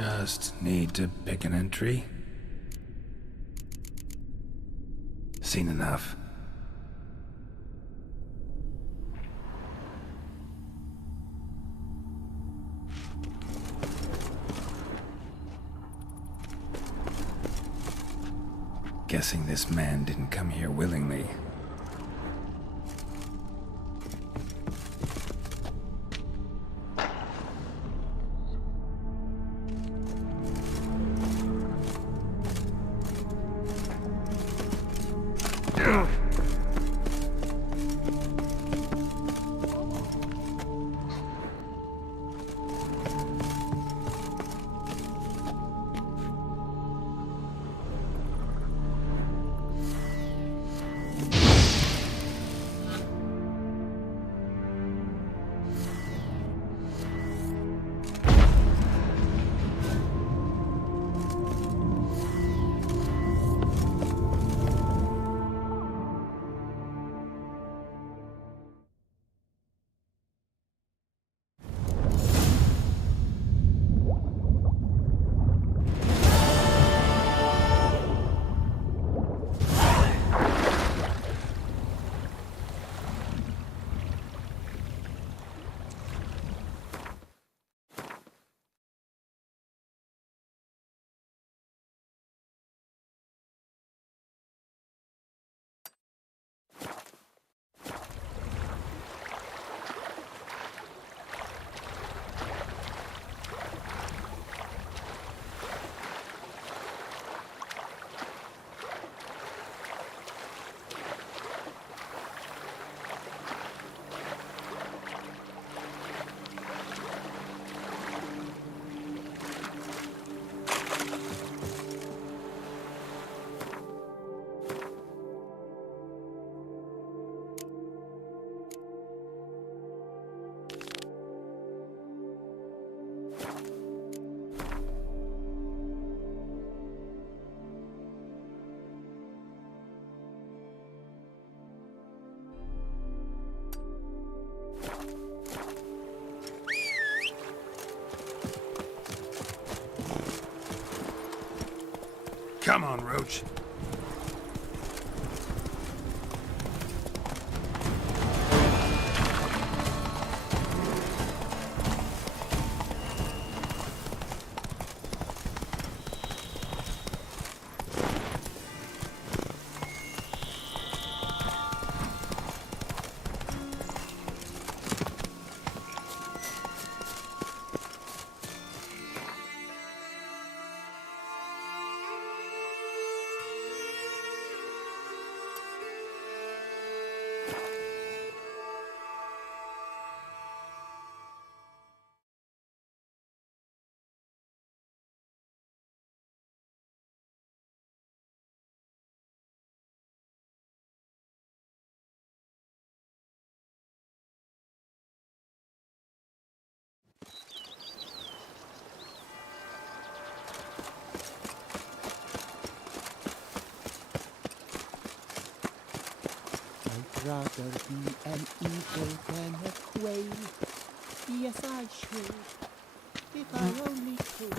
Just need to pick an entry. Seen enough. Guessing this man didn't come here willingly. Come on, Roach. I'd rather be an eagle than a quail. Yes, I should, if I only could.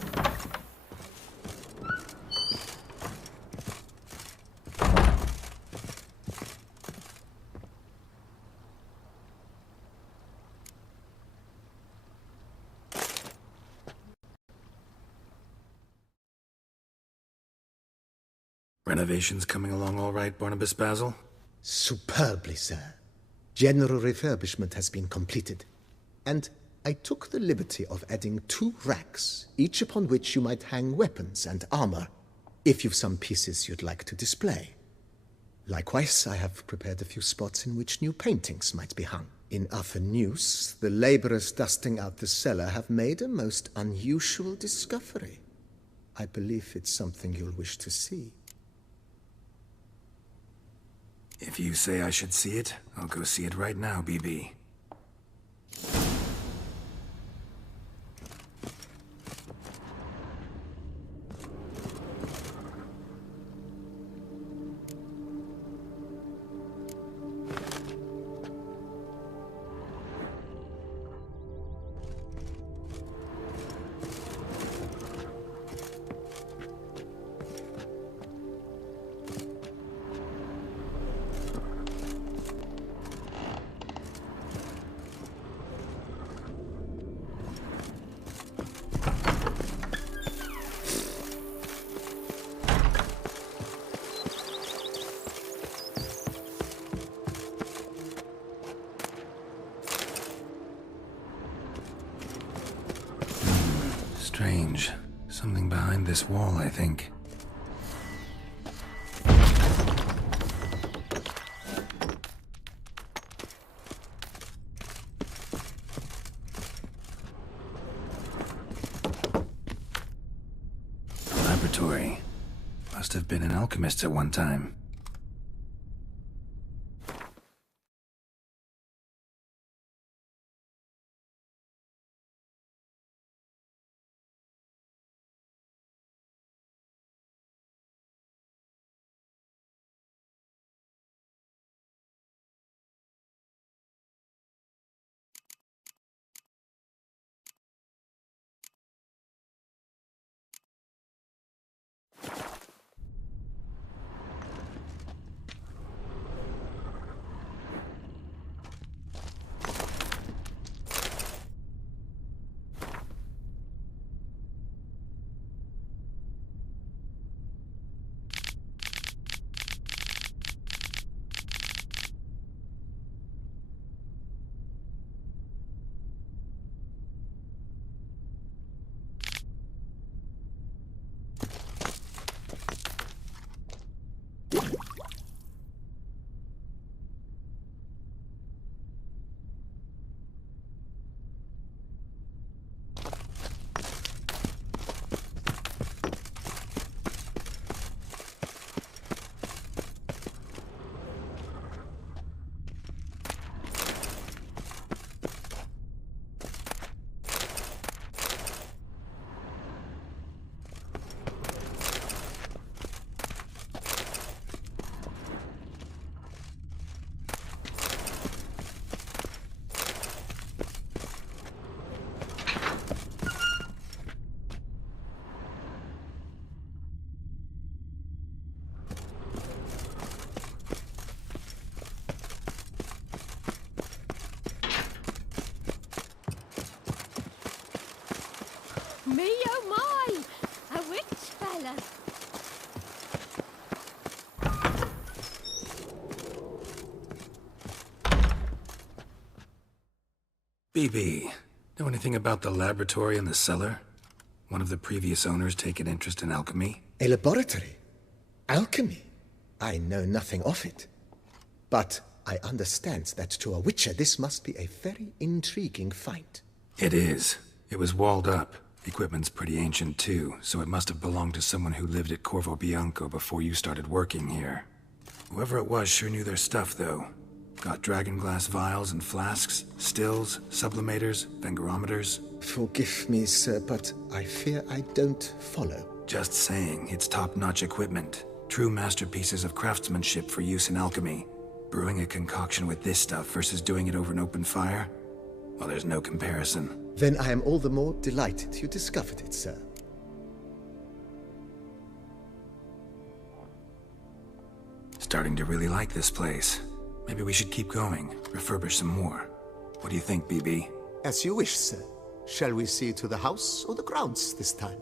Renovations coming along all right, Barnabas Basil? Superbly, sir. General refurbishment has been completed. And I took the liberty of adding 2 racks, each upon which you might hang weapons and armor, if you've some pieces you'd like to display. Likewise, I have prepared a few spots in which new paintings might be hung. In News, the laborers dusting out the cellar have made a most unusual discovery. I believe it's something you'll wish to see. If you say I should see it, I'll go see it right now, BB. Something behind this wall, I think. Laboratory. Must have been an alchemist at one time. Me oh my! A rich fella. BB, know anything about the laboratory in the cellar? One of the previous owners take an interest in alchemy? A laboratory? Alchemy? I know nothing of it. But I understand that to a witcher this must be a very intriguing find. It is. It was walled up. Equipment's pretty ancient too, so it must have belonged to someone who lived at Corvo Bianco before you started working here. Whoever it was sure knew their stuff, though. Got dragonglass vials and flasks, stills, sublimators, vengerometers. Forgive me, sir, but I fear I don't follow. Just saying, it's top-notch equipment. True masterpieces of craftsmanship for use in alchemy. Brewing a concoction with this stuff versus doing it over an open fire? Well, there's no comparison. Then I am all the more delighted you discovered it, sir. Starting to really like this place. Maybe we should keep going, refurbish some more. What do you think, BB? As you wish, sir. Shall we see to the house or the grounds this time?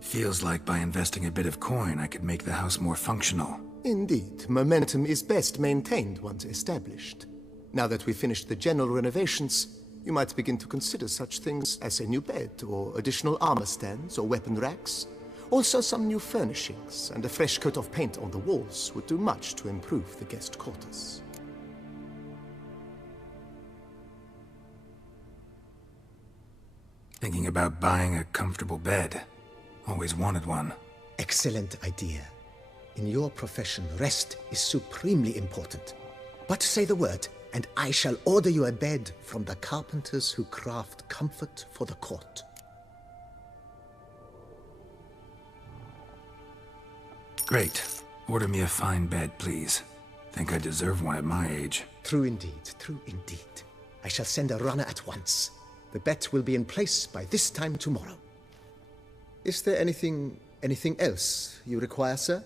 Feels like by investing a bit of coin, I could make the house more functional. Indeed, momentum is best maintained once established. Now that we've finished the general renovations, you might begin to consider such things as a new bed, or additional armor stands, or weapon racks. Also, some new furnishings and a fresh coat of paint on the walls would do much to improve the guest quarters. Thinking about buying a comfortable bed. Always wanted one. Excellent idea. In your profession, rest is supremely important. But say the word, and I shall order you a bed from the carpenters who craft comfort for the court. Great. Order me a fine bed, please. Think I deserve one at my age. True indeed, true indeed. I shall send a runner at once. The bet will be in place by this time tomorrow. Is there anything else you require, sir?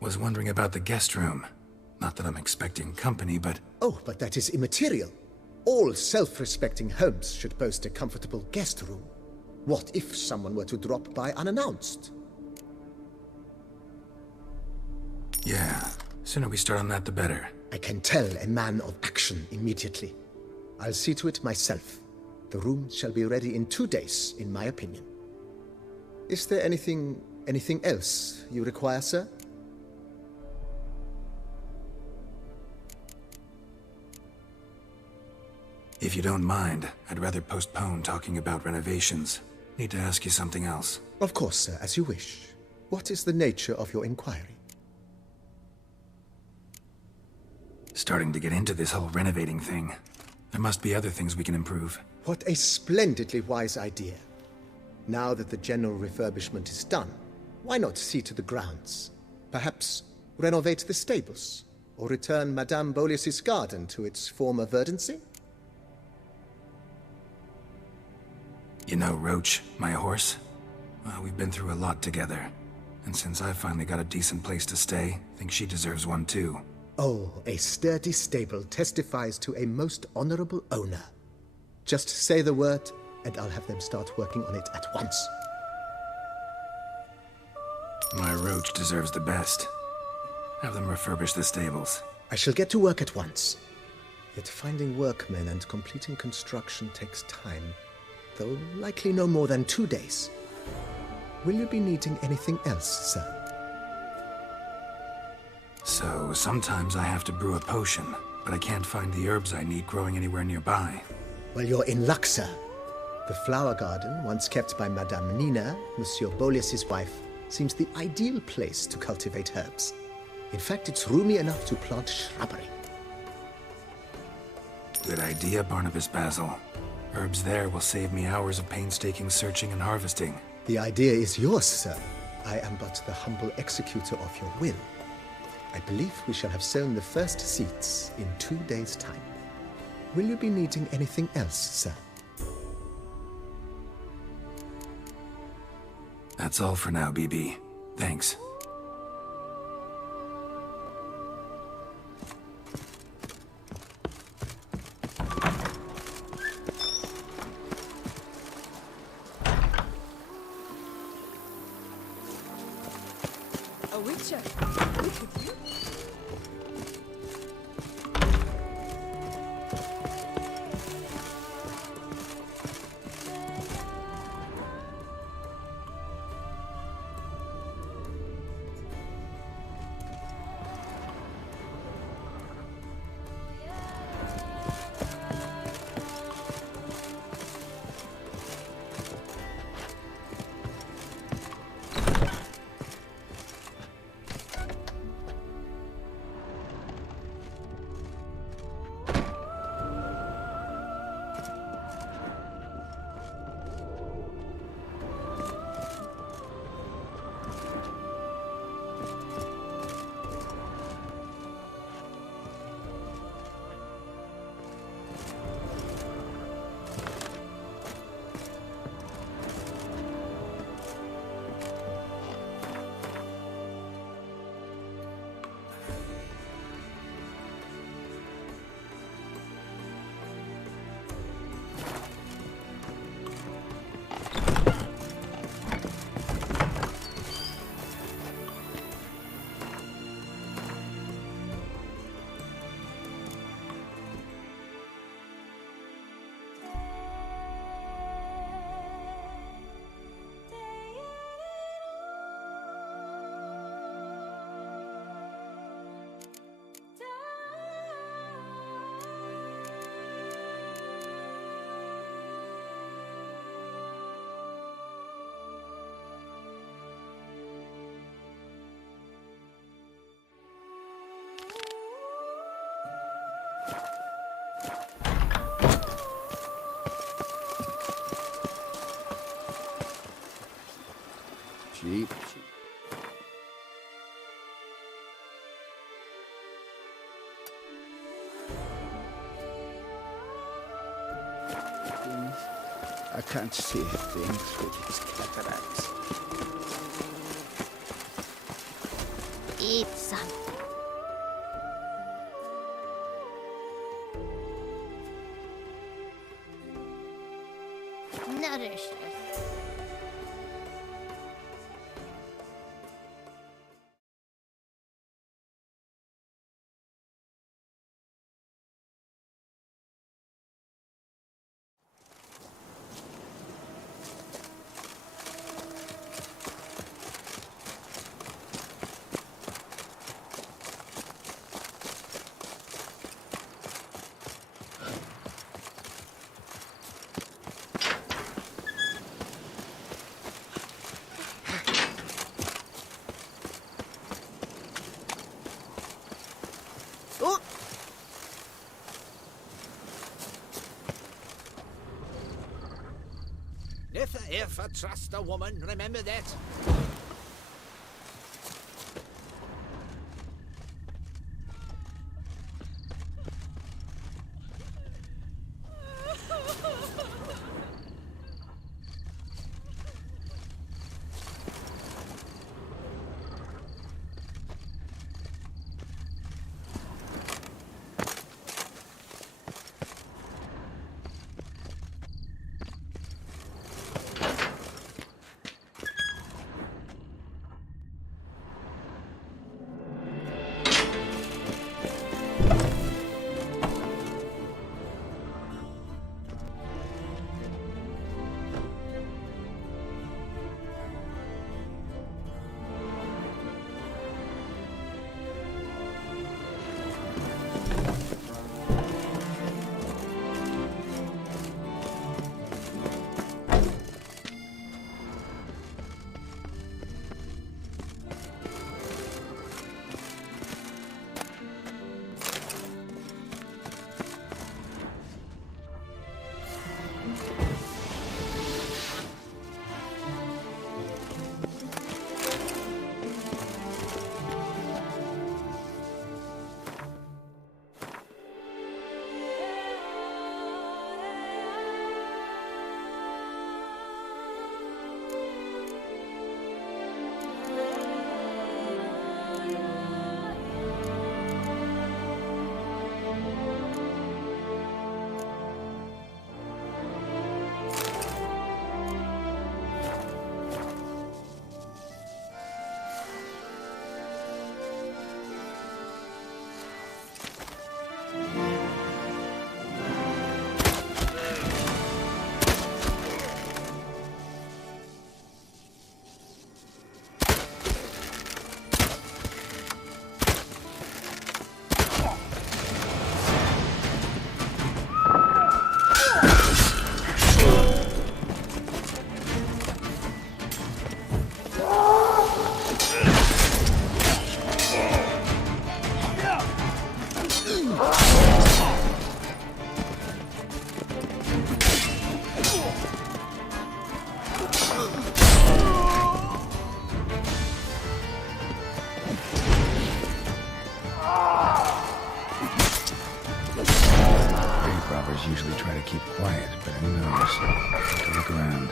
Was wondering about the guest room. Not that I'm expecting company, but... Oh, but that is immaterial. All self-respecting homes should boast a comfortable guest room. What if someone were to drop by unannounced? Yeah, sooner we start on that the better. I can tell a man of action immediately. I'll see to it myself. The room shall be ready in 2 days, in my opinion. Is there anything else you require, sir? If you don't mind, I'd rather postpone talking about renovations. Need to ask you something else. Of course, sir, as you wish. What is the nature of your inquiry? Starting to get into this whole renovating thing. There must be other things we can improve. What a splendidly wise idea. Now that the general refurbishment is done, why not see to the grounds? Perhaps renovate the stables, or return Madame Boleus's garden to its former verdancy? You know Roach, my horse? Well, we've been through a lot together. And since I've finally got a decent place to stay, I think she deserves one too. Oh, a sturdy stable testifies to a most honorable owner. Just say the word, and I'll have them start working on it at once. My Roach deserves the best. Have them refurbish the stables. I shall get to work at once. Yet finding workmen and completing construction takes time, though likely no more than 2 days. Will you be needing anything else, sir? So, sometimes I have to brew a potion, but I can't find the herbs I need growing anywhere nearby. Well, you're in luck, sir. The flower garden, once kept by Madame Nina, Monsieur Boleus's wife, seems the ideal place to cultivate herbs. In fact, it's roomy enough to plant shrubbery. Good idea, Barnabas Basil. Herbs there will save me hours of painstaking searching and harvesting. The idea is yours, sir. I am but the humble executor of your will. I believe we shall have sown the first seeds in 2 days' time. Will you be needing anything else, sir? That's all for now, BB. Thanks. A witcher. Look at you. Cheap. I can't see things with these cataracts. Eat some. Nourish us. If I trust a woman, remember that. Usually try to keep quiet, but who knows? Have to look around.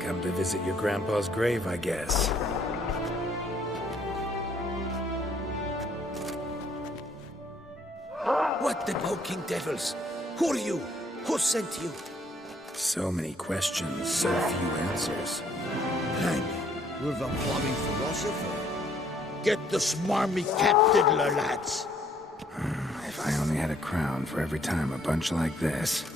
Come to visit your grandpa's grave, I guess. What the poking devils? Who are you? Who sent you? So many questions, so few answers. Blimey, you're the plumbing philosopher. Get the smarmy cat diddler, lads. If I only had a crown for every time a bunch like this.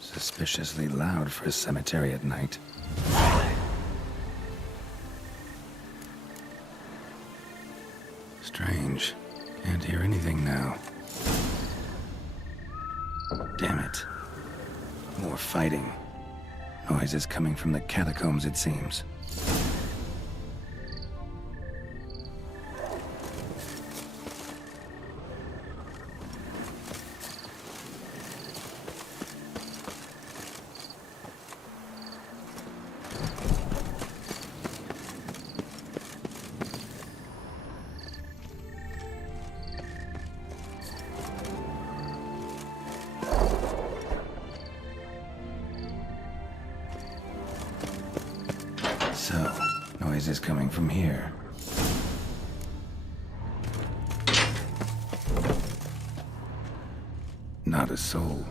Suspiciously loud for a cemetery at night. Strange. Can't hear anything now. Damn it. More fighting. Noises coming from the catacombs, it seems. So, noises coming from here. Not a soul.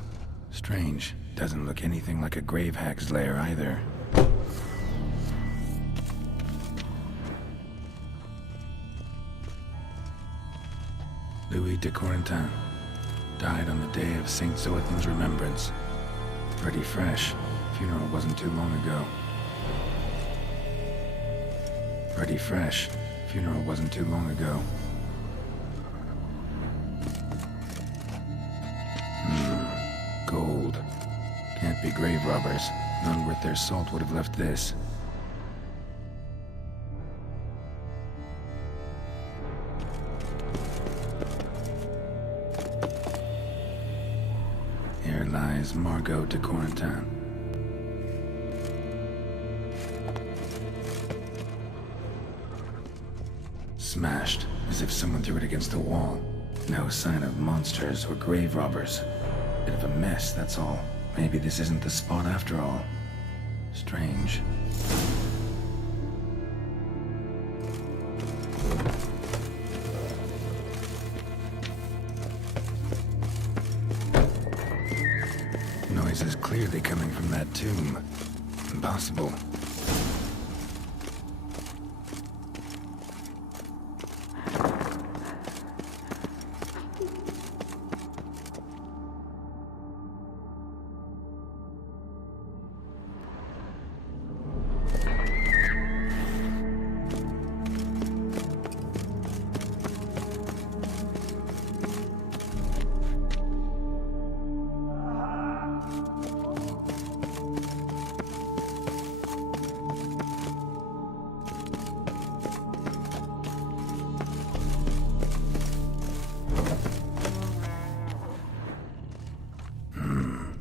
Strange. Doesn't look anything like a grave hag's lair either. Louis de Corentin. Died on the day of Saint Zoethan's remembrance. Pretty fresh. Funeral wasn't too long ago. Pretty fresh. Funeral wasn't too long ago. Gold. Can't be grave robbers. None worth their salt would have left this. Here lies Margot de Corentin. Smashed, as if someone threw it against the wall. No sign of monsters or grave robbers. Bit of a mess, that's all. Maybe this isn't the spot after all. Strange. Noise is clearly coming from that tomb. Impossible.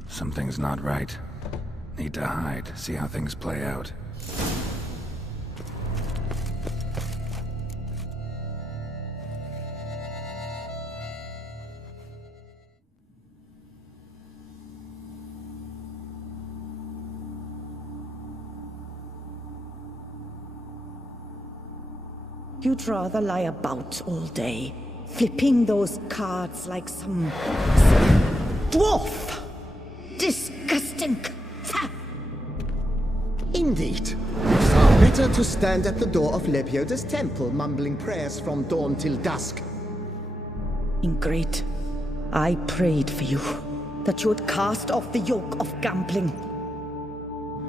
Something's not right. Need to hide, see how things play out. You'd rather lie about all day, flipping those cards like some dwarf! Disgusting! Indeed. Far better to stand at the door of Lepioda's temple, mumbling prayers from dawn till dusk. Ingrid, I prayed for you, that you would cast off the yoke of gambling.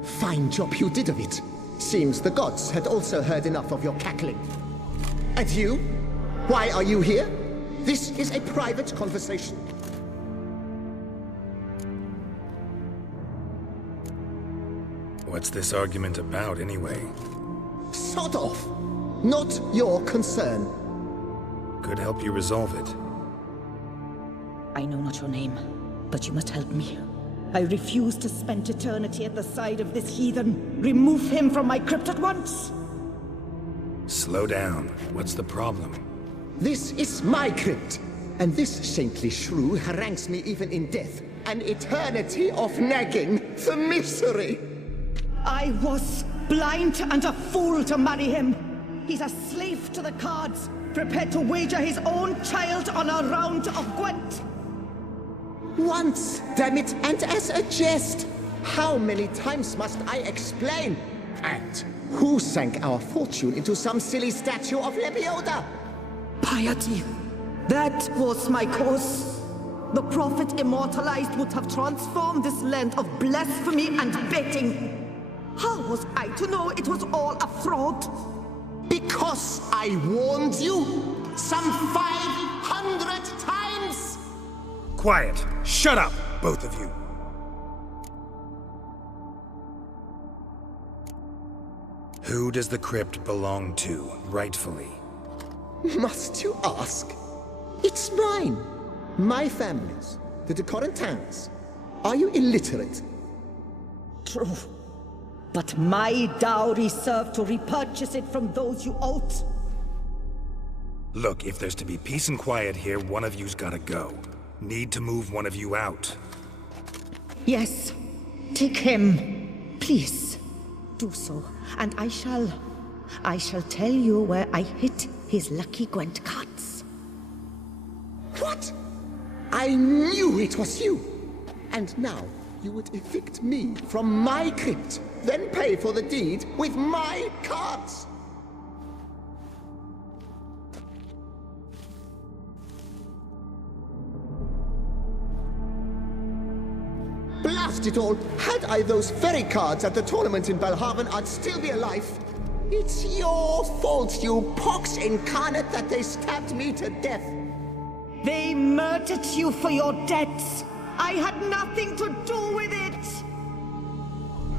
Fine job you did of it. Seems the gods had also heard enough of your cackling. And you? Why are you here? This is a private conversation. What's this argument about, anyway? Sod off! Not your concern. Could help you resolve it. I know not your name, but you must help me. I refuse to spend eternity at the side of this heathen. Remove him from my crypt at once! Slow down. What's the problem? This is my crypt, and this saintly shrew harangues me even in death. An eternity of nagging, the misery! I was blind and a fool to marry him. He's a slave to the cards, prepared to wager his own child on a round of Gwent. Once, damn it, and as a jest. How many times must I explain? And who sank our fortune into some silly statue of Lepioda? Piety. That was my cause. The prophet immortalized would have transformed this land of blasphemy and betting. How was I to know it was all a fraud? Because I warned you? some 500 times! Quiet! Shut up, both of you! Who does the crypt belong to, rightfully? Must you ask? It's mine. My family's. The de Corentins. Are you illiterate? True. But my dowry served to repurchase it from those you owed. Look, if there's to be peace and quiet here, one of you's gotta go. Need to move one of you out. Yes. Take him. Please. Do so. And I shall tell you where I hid his lucky Gwent cards. What? I knew it was you! And now you would evict me from my crypt, then pay for the deed with my cards! Blast it all! Had I those very cards at the tournament in Belhaven, I'd still be alive. It's your fault, you pox incarnate, that they stabbed me to death. They murdered you for your debts. I had nothing to do with it.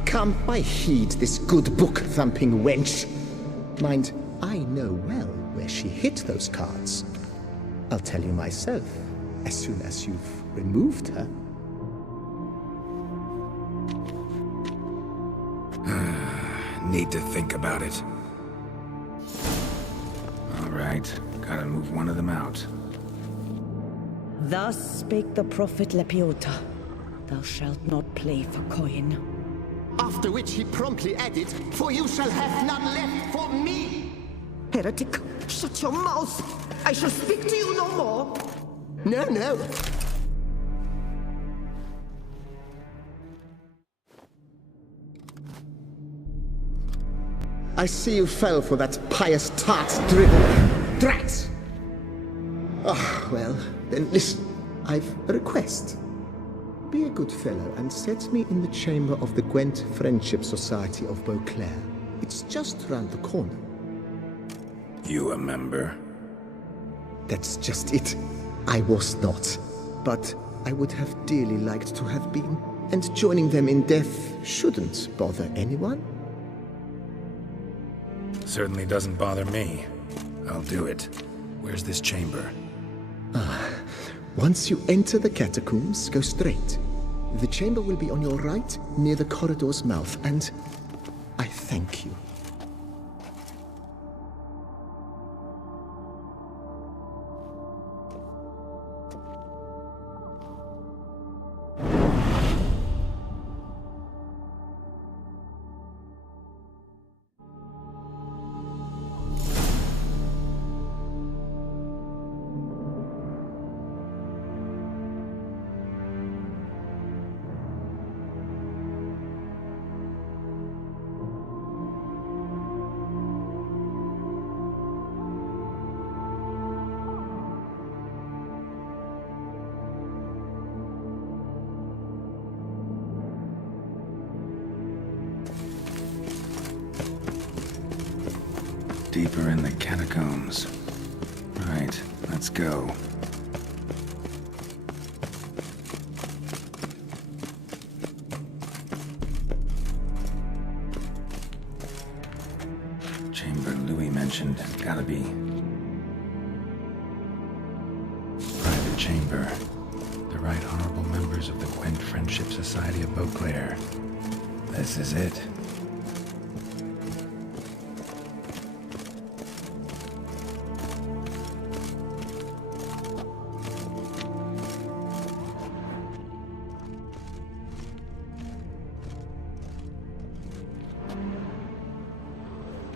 Come, I heed this good book-thumping wench. Mind, I know well where she hid those cards. I'll tell you myself, as soon as you've removed her. Need to think about it. All right, gotta move one of them out. Thus spake the prophet Lepiota. Thou shalt not play for coin. After which he promptly added, "For you shall have none left for me!" Heretic, shut your mouth. I shall speak to you no more. No. I see you fell for that pious tart's drivel. Drats! Ah, well, then listen. I've a request. Be a good fellow and set me in the chamber of the Gwent Friendship Society of Beauclair. It's just round the corner. You a member? That's just it. I was not. But I would have dearly liked to have been. And joining them in death shouldn't bother anyone. Certainly doesn't bother me. I'll do it. Where's this chamber? Once you enter the catacombs, go straight. The chamber will be on your right, near the corridor's mouth, and I thank you. Deeper in the catacombs. Right, let's go. Chamber Louis mentioned. Gotta be. Private chamber. The Right Honorable members of the Gwent Friendship Society of Beauclair. This is it.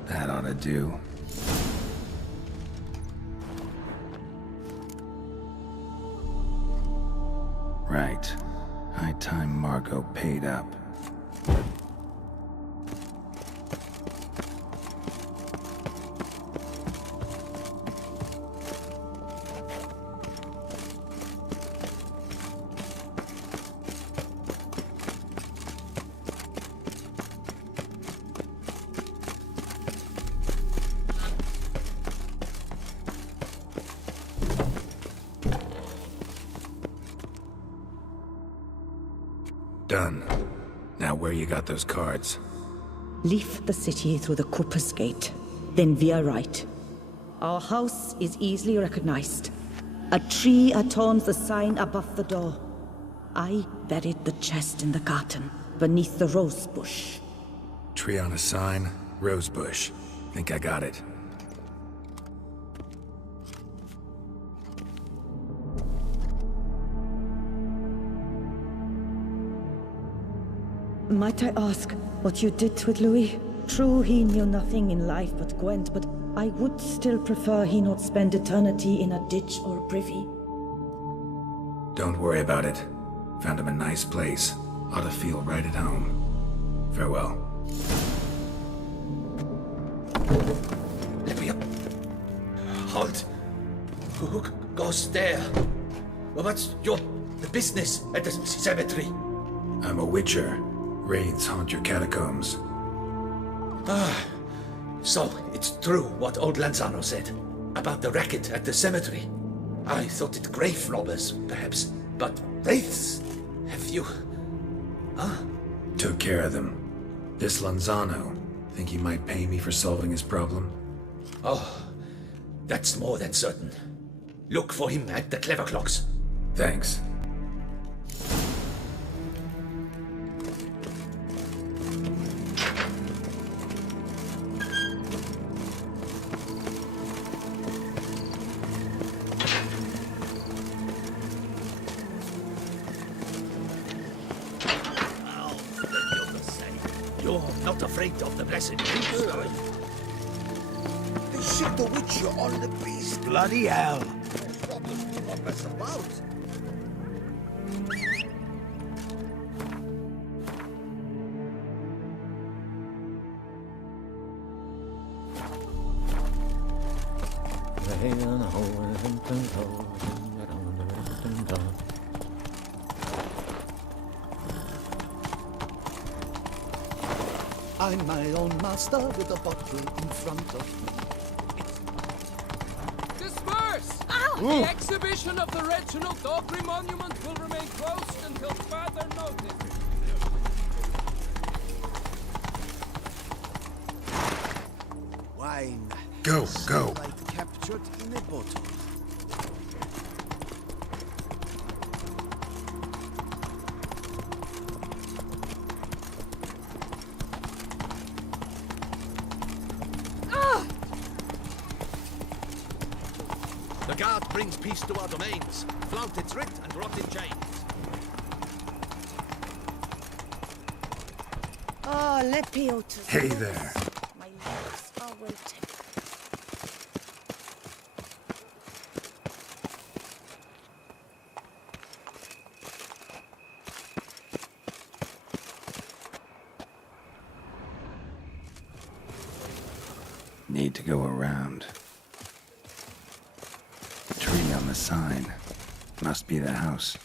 That ought to do. Right. High time Margot paid up. Done. Now where you got those cards? Leave the city through the Corpus Gate, then veer right. Our house is easily recognized. A tree adorns the sign above the door. I buried the chest in the garden, beneath the rose bush. Tree on a sign, rose bush. Think I got it. Might I ask what you did with Louis? True, he knew nothing in life but Gwent, but I would still prefer he not spend eternity in a ditch or a privy. Don't worry about it. Found him a nice place. Ought to feel right at home. Farewell. Let me up. Halt. Who goes there? What's your business at the cemetery? I'm a witcher. Wraiths haunt your catacombs. So it's true what old Lanzano said about the racket at the cemetery. I thought it grave robbers, perhaps, but wraiths? Have you... Took care of them. This Lanzano, think he might pay me for solving his problem? Oh, that's more than certain. Look for him at the clever clocks. Thanks. You're not afraid of the blessed beast, are you? They shit the Witcher on the beast. Bloody hell! Problems to rob us about. I'm my own master with a bottle in front of me. Disperse! The exhibition of the Reginald Dogry Monument will remain closed until further notice. Wine. Go, go. Like captured in a bottle. The guard brings peace to our domains. Flout its writ and rot in chains. Oh, Lepiotus. Hey there. My legs are wilting. Need to go around. Tree on the sign. Must be the house.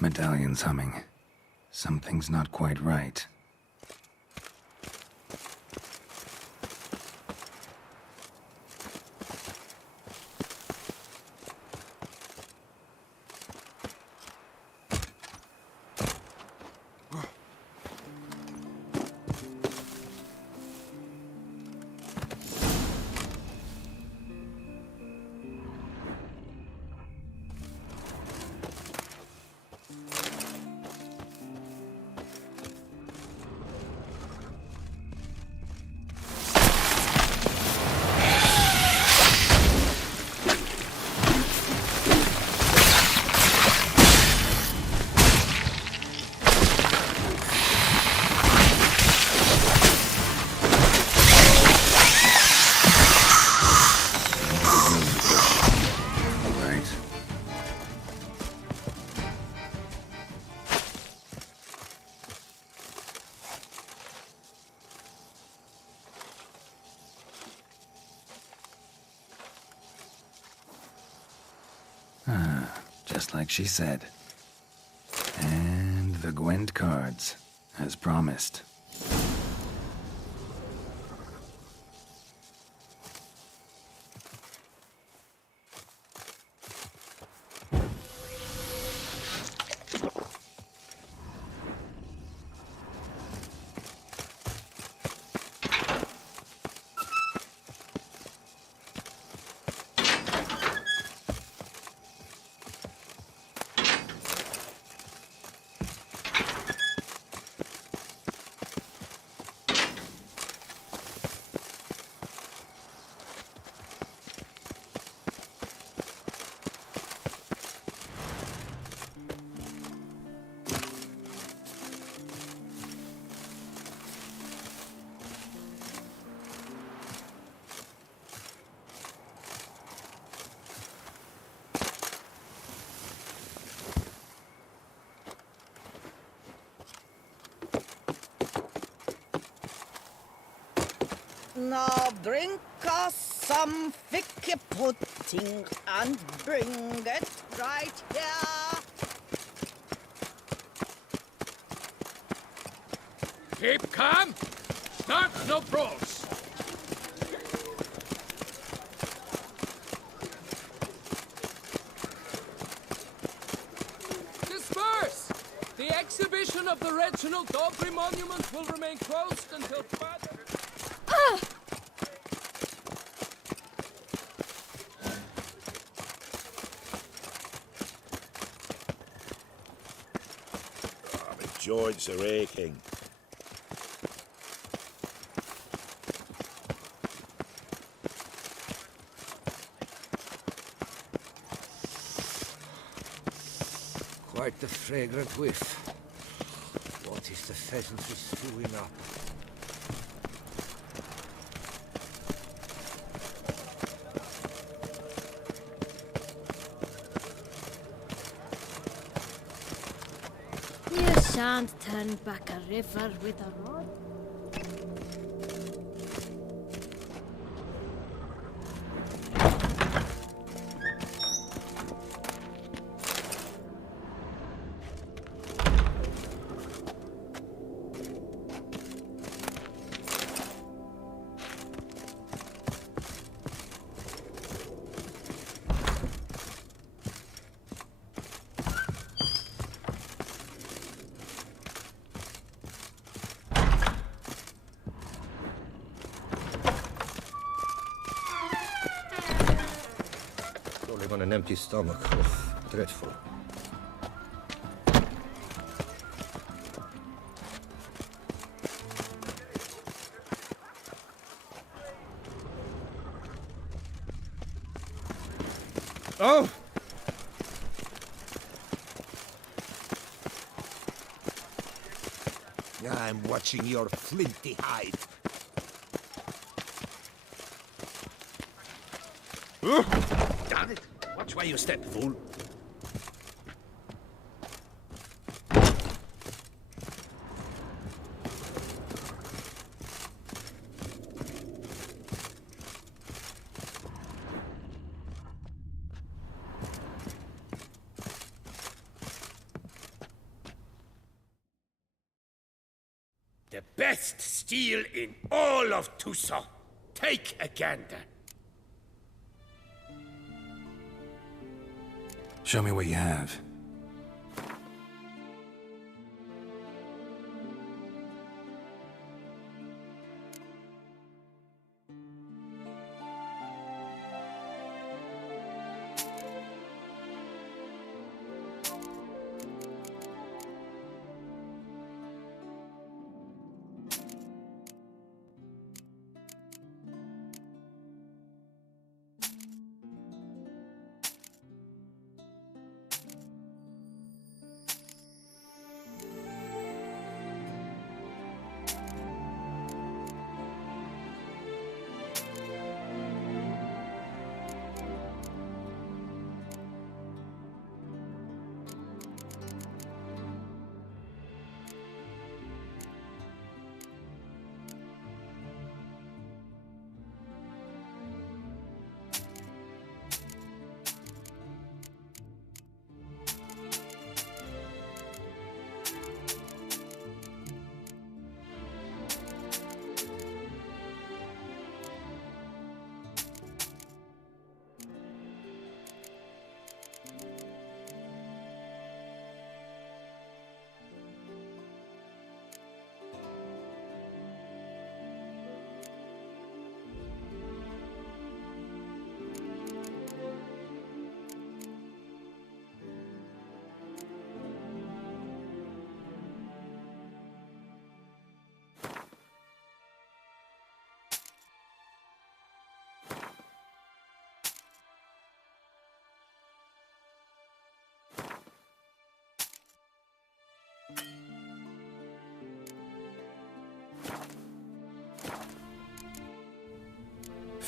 Medallion's humming. Something's not quite right. Just like she said. And the Gwent cards. as promised. Now bring us some thick pudding and bring it right here. Keep calm. Start no brawls. Disperse! The exhibition of the Reginald Daubry Monument will remain closed until further... My joints are aching. Quite the fragrant whiff. What is the pheasantry stewing up? You shan't turn back a river with a rod. Don't live on an empty stomach. Oh, dreadful. Oh! I'm watching your flinty hide. Damn it! Watch where you step, fool. The best steel in all of Tucson. Take a gander. Show me what you have.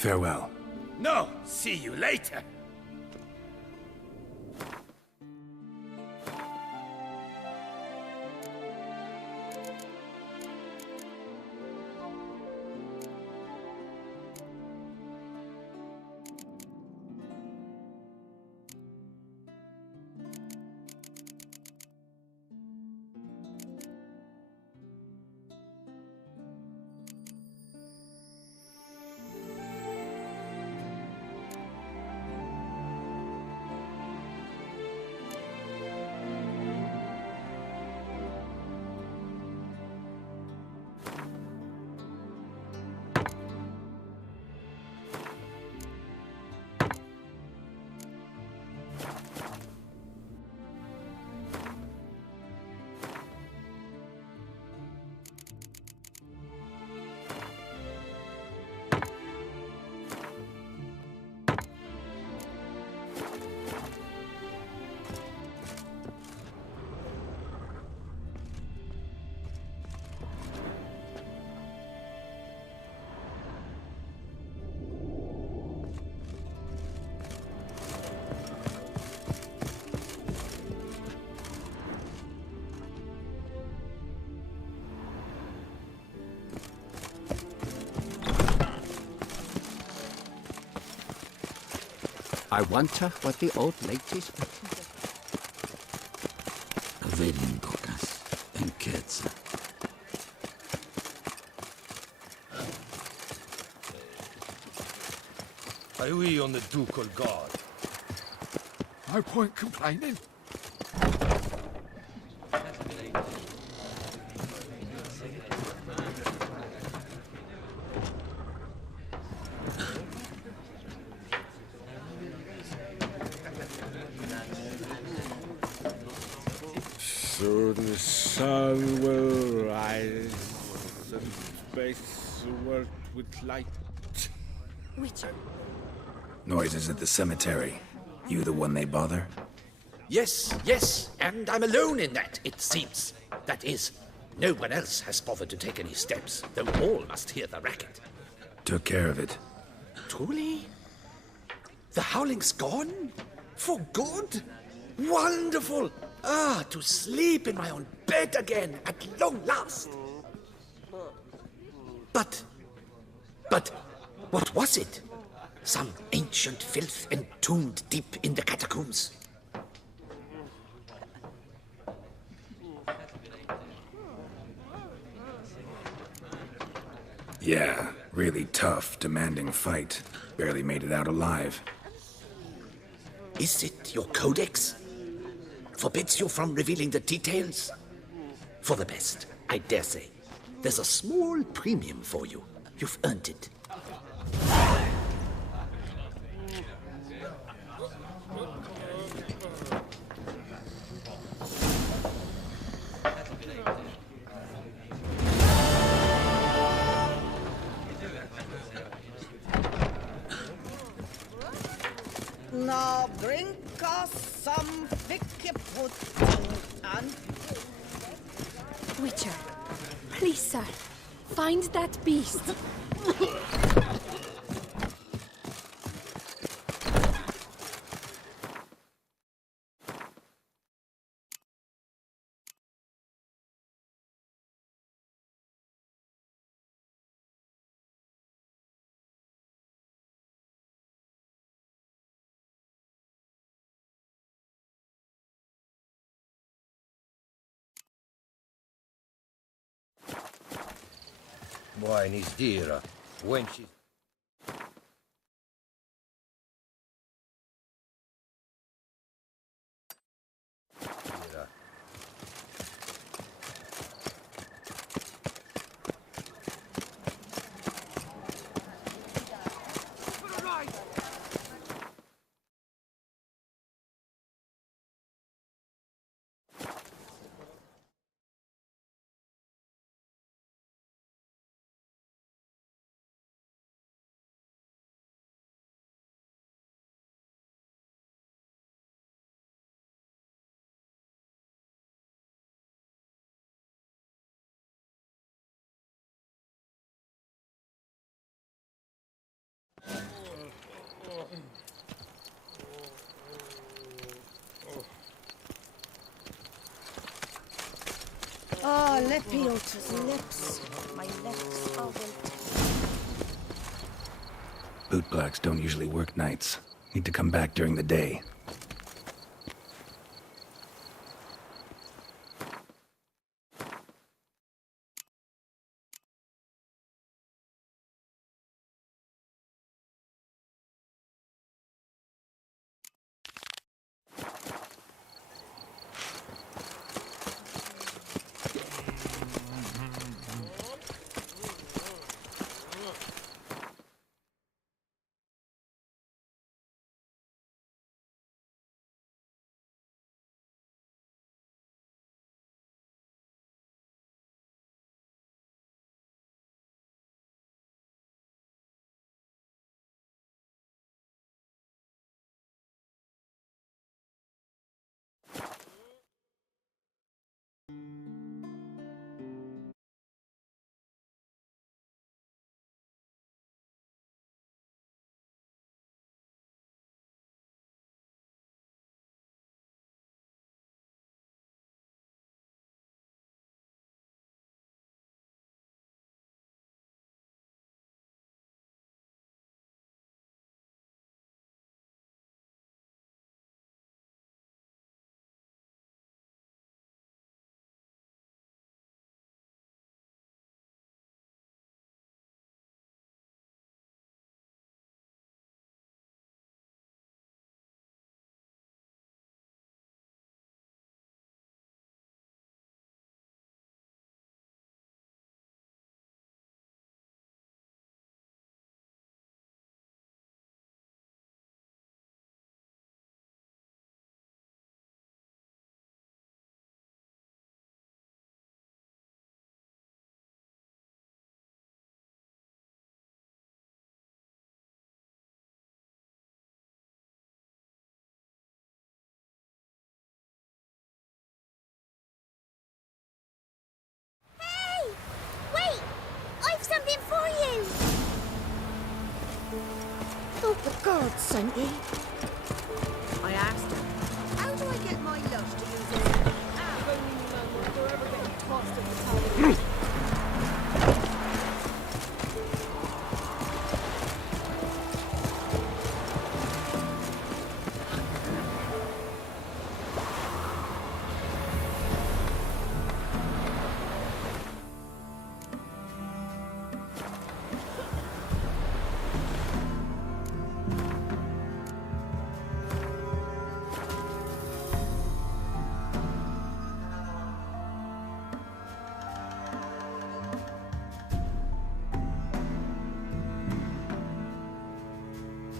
Farewell. No, see you later. I wonder what the old lady's up to. Avelin Bokas and kids. Are we on the ducal guard? No point complaining. Soon the sun will rise and space world with light. Witcher, Noises at the cemetery. You the one they bother? Yes, yes, and I'm alone in that, it seems. That is, no one else has bothered to take any steps, though all must hear the racket. Took care of it. Truly? The howling's gone? For good? Wonderful! Ah, to sleep in my own bed again, at long last. But, what was it? Some ancient filth entombed deep in the catacombs? Yeah, really tough, demanding fight. Barely made it out alive. Is it your codex? Forbids you from revealing the details? For the best, I dare say. There's a small premium for you. You've earned it. Now bring us some thick pudding and Witcher, please, sir, find that beast. Why, is dear, when she... Alepiota's lips. My lips are waiting. Bootblacks don't usually work nights. Need to come back during the day. Hey! Wait! I've something for you! Oh, the gods sent ye. I asked him.